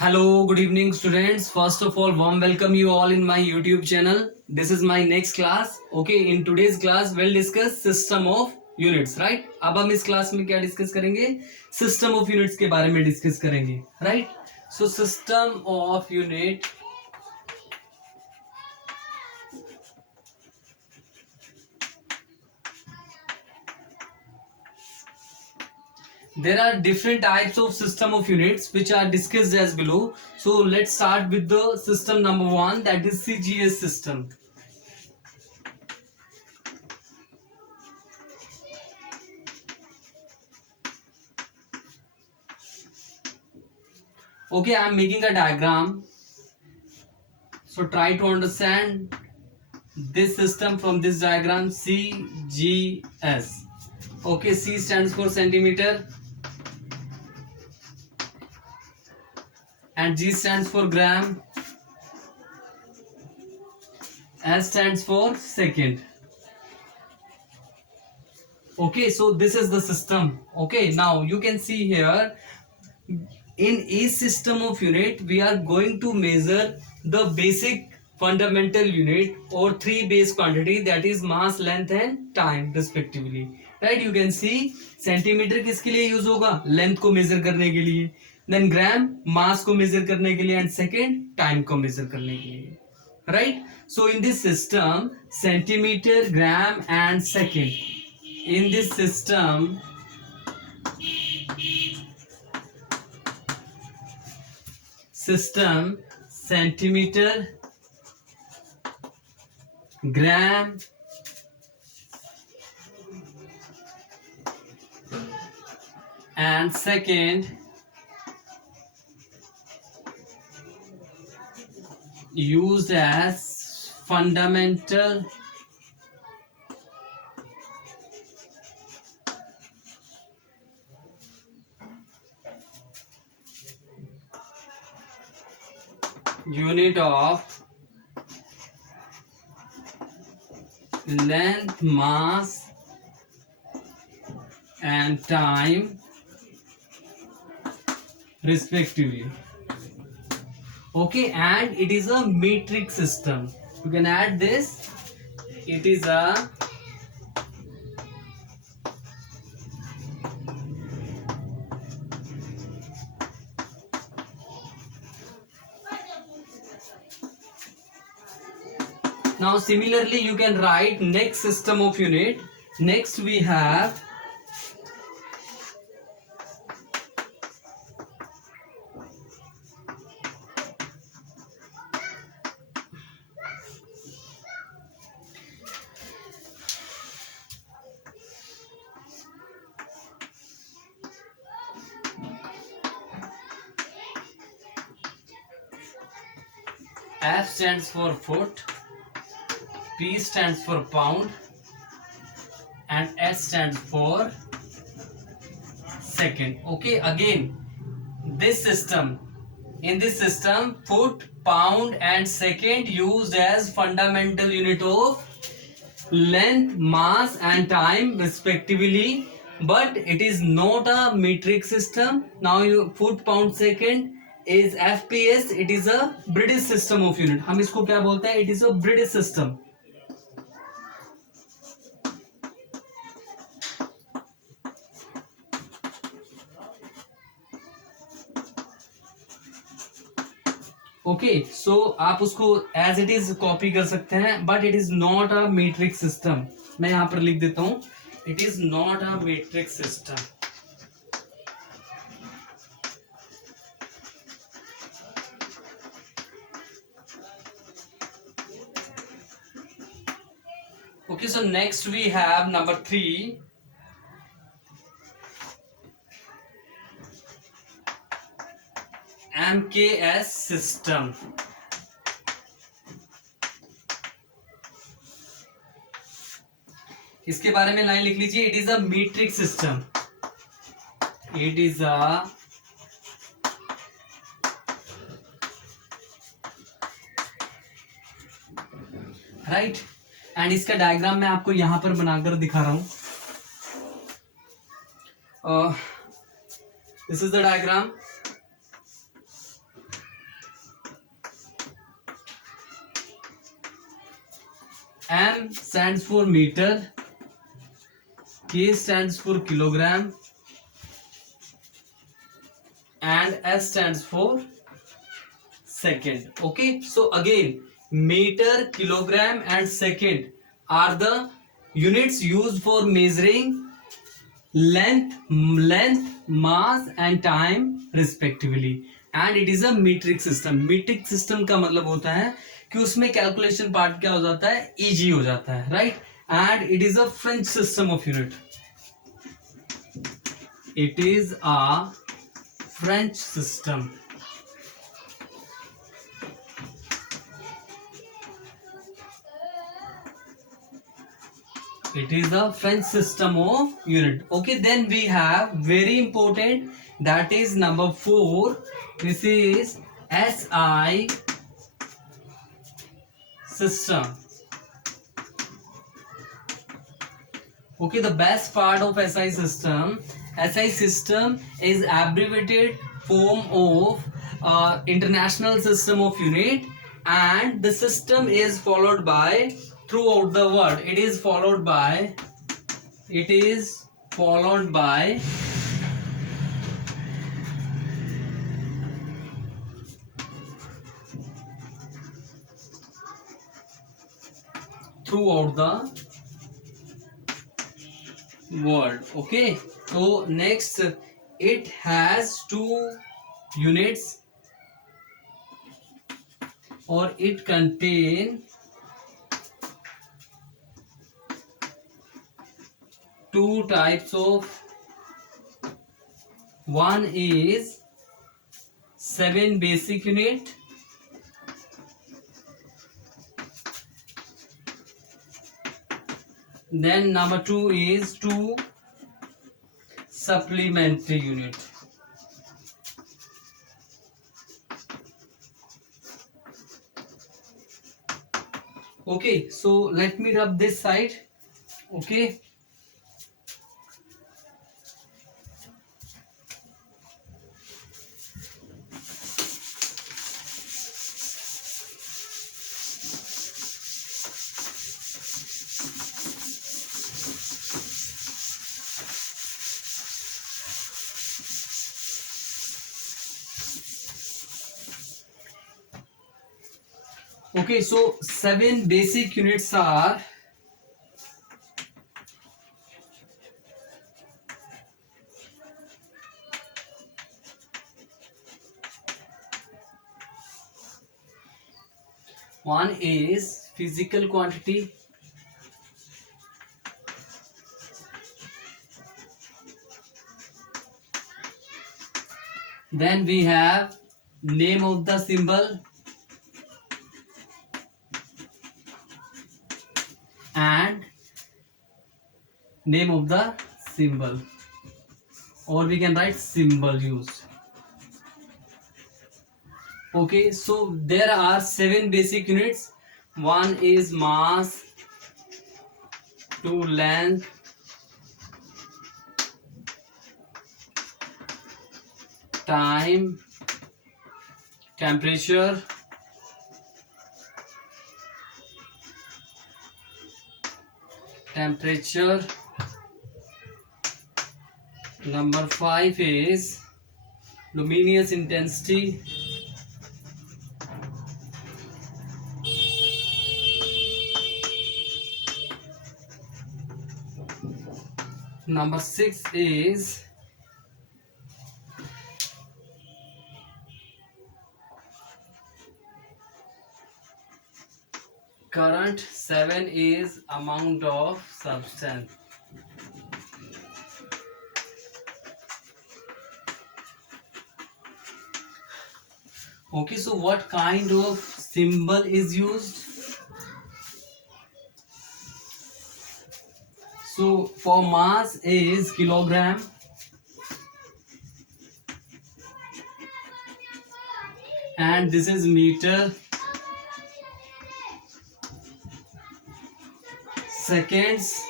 Hello, good evening, students. First of all, warm welcome you all in my YouTube channel. This is my next class. Okay, in today's class, we'll discuss system of units, right? अब हम इस class में क्या discuss करेंगे? System of units के बारे में discuss करेंगे, right? So system of unit there are different types of system of units which are discussed as below. So let's start with the system number one, that is CGS system. Okay, I am making a diagram. So try to understand this system from this diagram. CGS. Okay, C stands for centimeter and G stands for gram. S stands for second. Okay, so this is the system. Okay, now you can see here in each system of unit we are going to measure the basic fundamental unit or three base quantity, that is mass, length and time respectively, right? You can see centimeter किसके लिए use होगा? Length को major करने के लिए, then gram mass को major करने के लिए and second time को मेजर करने के लिए, right? So in this system centimeter, gram and second, in this system centimeter, gram and second used as fundamental unit of length, mass and time respectively. Okay, and it is a metric system. You can add this. It is a now similarly you can write next system of unit. Next we have F stands for foot, P stands for pound and S stands for second. Okay, again this system, in this system foot, pound and second used as fundamental unit of length, mass and time respectively, but it is not a metric system. Now you foot, pound, second is FPS. It is a British system of unit. हम इसको क्या बोलते हैं? It is a British system. Okay, so आप उसको as it is copy कर सकते हैं, but it is not a metric system. मैं यहां पर लिख देता हूं, it is not a metric system. Okay, so next we have number 3, MKS system. इसके बारे में लाइन लिख लीजिए. It is a metric system. It is a right and इसका डायग्राम मैं आपको यहां पर बनाकर दिखा रहा हूं. This is the diagram. M stands for meter, K stands for kilogram, and S stands for second. Okay, so again, meter, kilogram, and second are the units used for measuring length, mass, and time respectively. And it is a metric system. metric system का मतलब होता है कि उसमें calculation part क्या हो जाता है, इजी हो जाता है, right. And it is a French system of unit. It is a French system. It is a French system of unit. Okay, then we have very important, that is number 4. This is SI system. Okay, the best part of SI system. SI system is abbreviated form of international system of unit, and the system is followed by throughout the world. It is followed by throughout the world. Okay, so next, it has two units, or it contain two types of. One is 7 basic unit, then number 2 is 2 supplementary unit. Okay, so let me rub this side. Okay, okay, so 7 basic units are one is physical quantity, then we have name of the symbol, and name of the symbol, or we can write symbol used. Okay, so there are 7 basic units. One is mass, 2 length, time, temperature, number 5 is luminous intensity, number 6 is current, 7 is amount of substance. Okay, so what kind of symbol is used? So for mass is kilogram, and this is meter, seconds,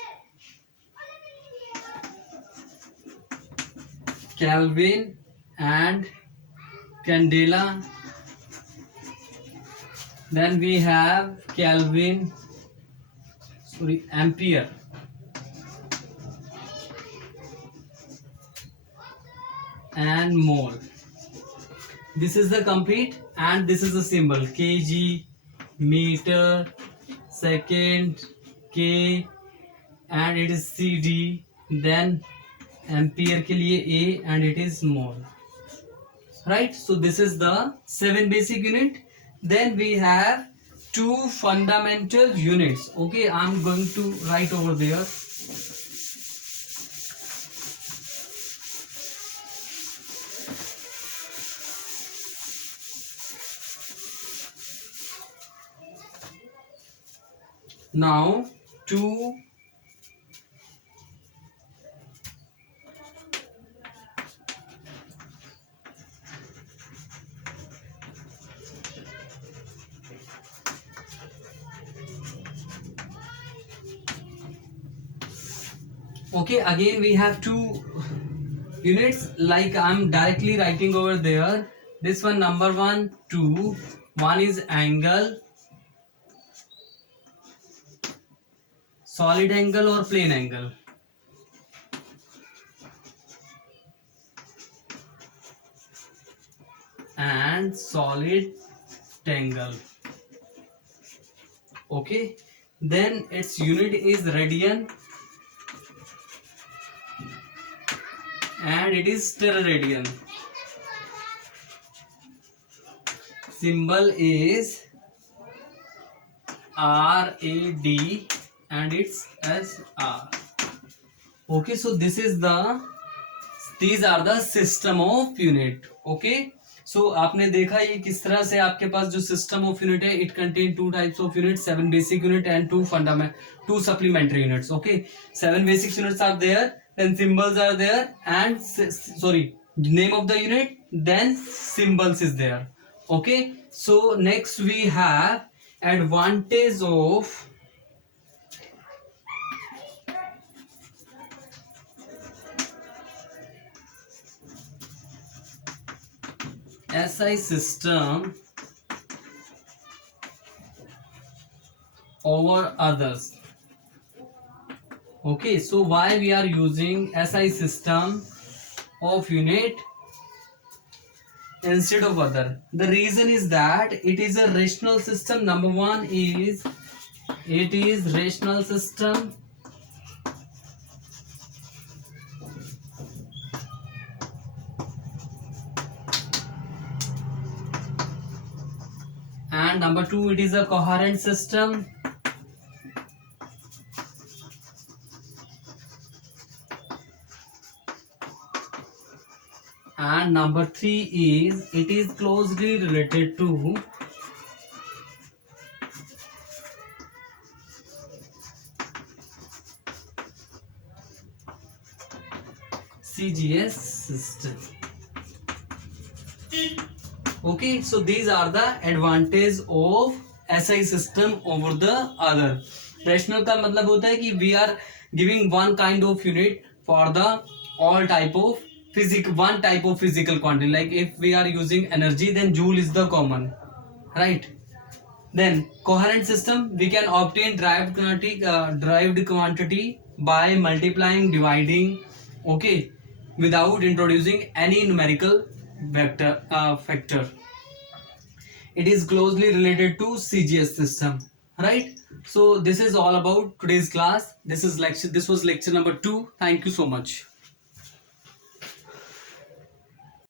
Kelvin, and candela. Then we have Kelvin, sorry, ampere and mole. This is the complete, and this is the symbol kg, meter, second, k, and it is cd, then ampere के लिए a, and it is mole, right? So this is the 7 basic unit. Then we have 2 fundamental units. Okay, I'm going to write over there. Now 2 okay, again we have 2 units, like I'm directly writing over there. This one, number 1, 2. One is angle, solid angle or plane angle. And solid angle. Okay, then its unit is radian, and it is steradian. Symbol is RAD, and it's SR. Okay, so these are the system of unit. Okay, so आपने देखा ये किस तरह से आपके पास जो system of unit है, it contain 2 types of units, 7 basic unit and 2 supplementary units. Okay, 7 basic units are there, then symbols are there, and name of the unit, then symbols is there. Okay, so next we have advantage of SI system over others. Okay, so why we are using SI system of unit instead of other? The reason is that it is a rational system. Number 1 is it is rational system. And number 2, it is a coherent system. And number 3 is it is closely related to CGS system. Okay, so these are the advantage of SI system over the other. Rational का मतलब होता है कि we are giving one kind of unit for the all type of one type of physical quantity. Like if we are using energy, then joule is the common, right? Then coherent system, we can obtain derived quantity by multiplying, dividing, okay, without introducing any numerical factor. It is closely related to CGS system, right? So this is all about today's class. This was lecture number 2. Thank you so much.